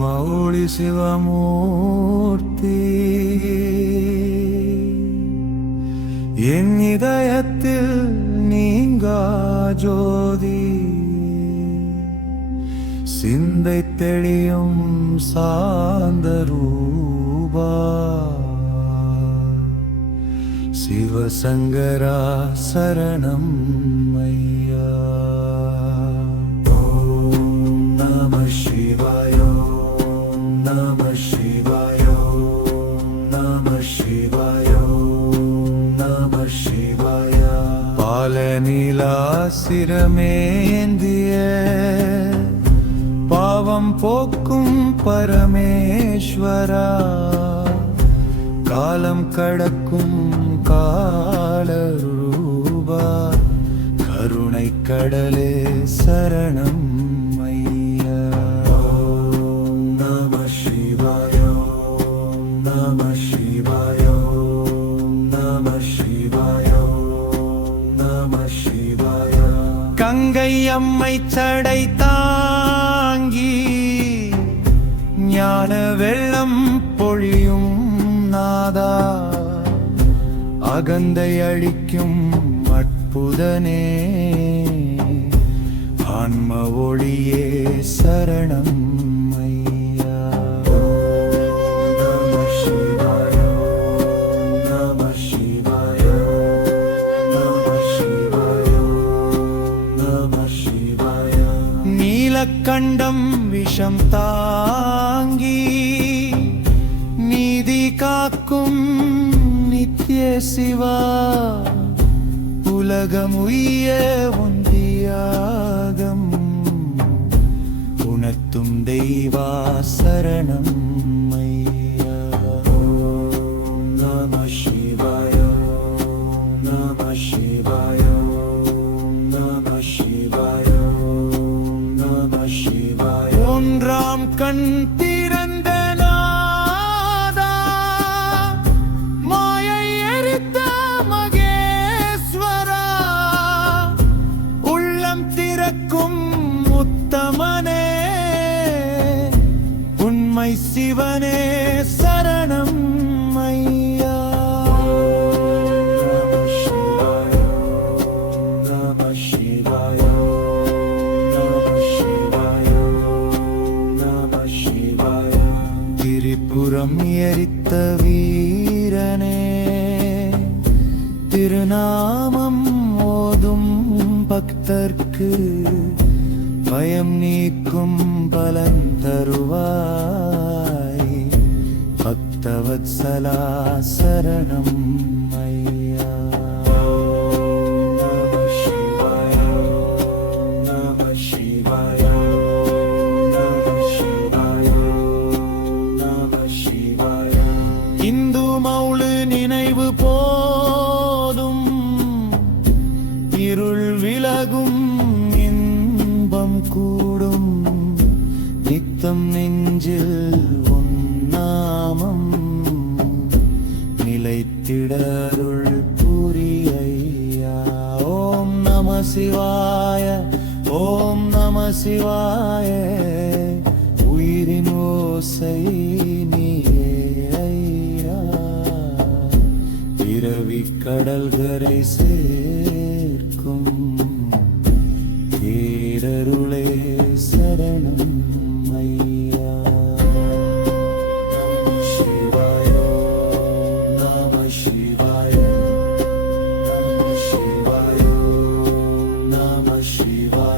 மௌளி சிவமூர்த்தி. என் இதயத்தில் நீங்கா ஜோதி. சிந்தை தெளியும் சாந்த ரூபா. சிவசங்கரா சரணம் ஐயா சிவாய பாவம் போக்கும் பரமேஸ்வரா காலம் கடக்கும் காலரூபா கங்கை அம்மை சடை தாங்கி ஞான வெள்ளம் பொழியும் நாதா. அகந்தை அழிக்கும் அற்புதனே ஆன்ம ஒளியே சரணம். விஷம் தாங்கி நீதி காக்கும் நித்திய சிவா. உலகம் உய்ய உந்தியாகம் உணர்த்தும் தெய்வா சரணம். உண்மை சிவனே சரணம் ஐயா. திரிபுரம் எரித்த வீரனே திருநாமம் ஓதும் பக்தர்க்கு பயம் நீக்கும் பலன் தருவாய் பக்தவத்சலா சரணம் ஐயா இந்து மௌளு நினைவு கூடும். நித்தம் நெஞ்சில் உன்னாமம். நிலைத்திடருள் புரியையா. ஓம் நம சிவாய ஓம் நம சிவாய. உயிரின் ஓசை நீயே ஐயா பிறவி கடல்கரை சேர்க்கும். தேரரு Shiva.